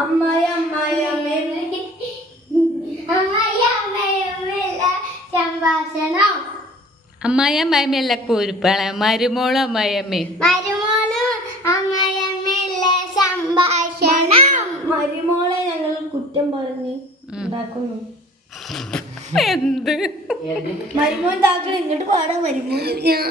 അമ്മായി സംഭാഷണം. അമ്മായിയമ്മയല്ല കൂരിപ്പാള മരുമോളും അമ്മായിയമ്മയും സംഭാഷണം. മരുമോളെ ഞങ്ങൾ കുറ്റം പറഞ്ഞ് ഉണ്ടാക്കുന്നു. എന്ത് മരുമോൻ താക്കൾ ഇങ്ങോട്ട് പാടാൻ മരുമോൻ ഞാൻ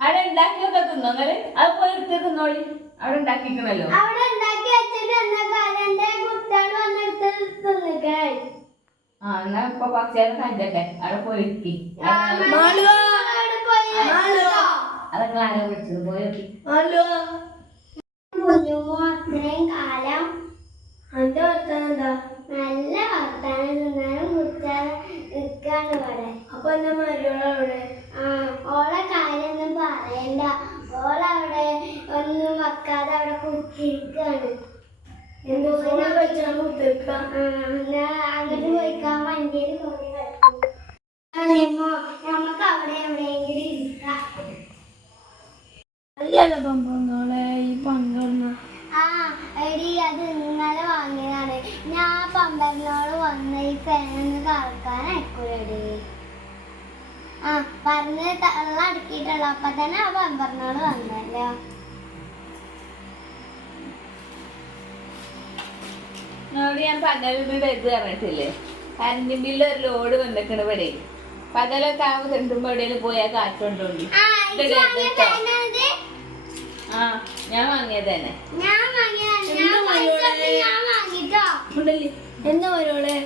അവിടെ ഉണ്ടാക്കിയൊക്കെ തിന്നോ നിങ്ങള്? അത് പോയി എടുത്ത് തിന്നോളി. അവിടെ ഉണ്ടാക്കിക്കണല്ലോ. എന്നാ ഇപ്പൊ കുറച്ചേരം കണ്ടട്ടെ. അവിടെ പോയി ഇരിക്കി. അതൊക്കെ ആരോ വിളിച്ചത് പോയി നോക്കി. അത്രയും കാലം എന്റെ വർത്താനം എന്താ? നല്ല വർത്താനം തിന്നാനും കുറ്റാതെ നിൽക്കാണ് ഇവിടെ. അപ്പൊ എന്റെ മരുവളവിടെ ഓളെ കാര്യമൊന്നും പറയണ്ട. ഓളവിടെ ഒന്നും വെക്കാതെ അവിടെ കുത്തിരിക്കാണ്. അങ്ങോട്ട് പോയിക്കാൻ വണ്ടിയിൽ കൊണ്ട് നമുക്ക് അവിടെ എവിടെയെങ്കിലും ഇരിക്കാം. അല്ലല്ലോ പമ്പങ്ങളെ ഈ പങ്കെടുന്ന എടി അത് ഇന്നലെ വാങ്ങിയതാണ്. ഞാൻ പമ്പറിനോട് വന്ന് ഈ ഫാനൊന്ന് കളക്കാൻ അയക്കൂലടി. പറഞ്ഞ് തള്ള അടുക്കിയിട്ടുള്ള അപ്പൊ തന്നെ ആ പമ്പറിനോട് വന്നല്ലോ. ഞാൻ പകലിനോട് ഇത് പറഞ്ഞിട്ടില്ലേ, കറണ്ട് ബില്ല് ഒരു ലോഡ് വന്നിക്കണ ഇവിടെ. പകലൊക്കെ ആവുമ്പോൾ കിട്ടുമ്പോ എവിടെയെങ്കിലും പോയാൽ കാറ്റുണ്ടോണ്ടി. ഞാൻ വാങ്ങിയത് തന്നെ. എന്താ മരുവളെ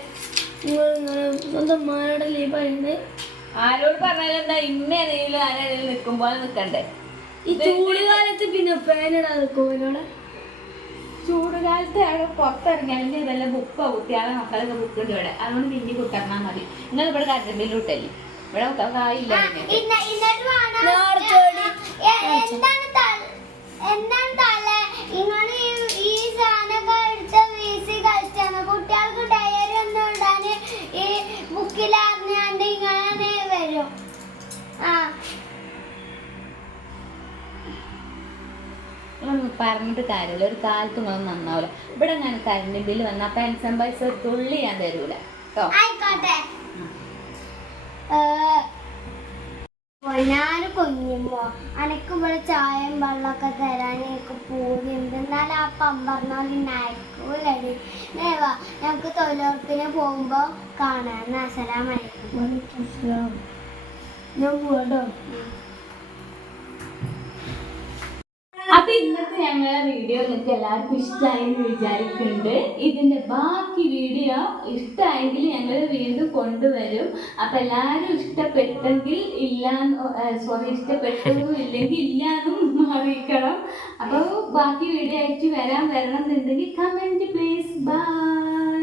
സ്വന്തം മാരോടല്ലേ പറയുന്നത്? ആരോട് പറഞ്ഞാലും എന്താ ഇന്ന ഏതെങ്കിലും ആരെങ്കിലും നിൽക്കുമ്പോൾ നിൽക്കണ്ടേ? ഈ ചൂടുകാലത്ത് പിന്നെ ഫാൻ ഇടാൻ നിൽക്കുമോടെ? ചൂടുകാലത്ത് അവിടെ പുറത്തിറങ്ങിയാലും ഇതെല്ലാം ബുക്കോ കുട്ടികളെ മക്കളൊക്കെ ബുക്ക് ഉണ്ട് ഇവിടെ. അതുകൊണ്ട് പിന്നെ കുത്തിറങ്ങാൽ മതി. നിങ്ങൾ ഇവിടെ കറണ്ട് ബില്ല് ഇട്ടല്ലേ? ഇവിടെ കായില്ല. എന്താണ് തല നിങ്ങൾ ഈ സാധനമൊക്കെ എടുത്ത് വീസി കളിച്ചാണ്? കുട്ടികൾക്ക് ഡയറി ഒന്നും ഇടാന് ഈ ബുക്കിലറിഞ്ഞാണ്ട് ഇങ്ങനെ വരും. പറഞ്ഞിട്ട് കാര്യമില്ല. ഒരു കാലത്ത് നിങ്ങളൊന്നും നന്നാവില്ല. ഇവിടെ ഞാൻ കറണ്ട് ബില്ല് വന്നാൽ പെൻഷൻ പൈസ ഒരു തുള്ളി ഞാൻ തരൂല കേട്ടോ. ആയിക്കോട്ടെ. ഞാൻ കുഞ്ഞുമ്പോ അനക്ക് ഇവിടെ ചായയും വെള്ളമൊക്കെ തരാൻ എനിക്ക് പൂതി ഉണ്ട്. എന്നാലും ആ പമ്പറിനോട് നയക്കൂലടി. നേവാ ഞങ്ങൾക്ക് തൊഴിലുറപ്പിന് പോകുമ്പോ കാണാൻ. അസ്സലാമലൈക്കും. ഞാൻ പോവാട്ടോ. അപ്പൊ ഇന്നത്തെ ഞങ്ങളെ വീഡിയോ നിങ്ങൾക്ക് എല്ലാവർക്കും ഇഷ്ടമായി എന്ന് വിചാരിക്കുന്നുണ്ട്. ഇതിന്റെ ബാക്കി വീഡിയോ ഇഷ്ടമായെങ്കിൽ ഞങ്ങൾ വീണ്ടും കൊണ്ടുവരും. അപ്പൊ എല്ലാവരും ഇഷ്ടപ്പെട്ടെങ്കിൽ ഇഷ്ടപ്പെട്ടു ഇല്ലെങ്കിൽ ഇല്ലാന്നും അറിയിക്കണം. അപ്പൊ ബാക്കി വീഡിയോ ആയിട്ട് വരണം എന്നുണ്ടെങ്കിൽ കമന്റ് പ്ലീസ്. ബൈ.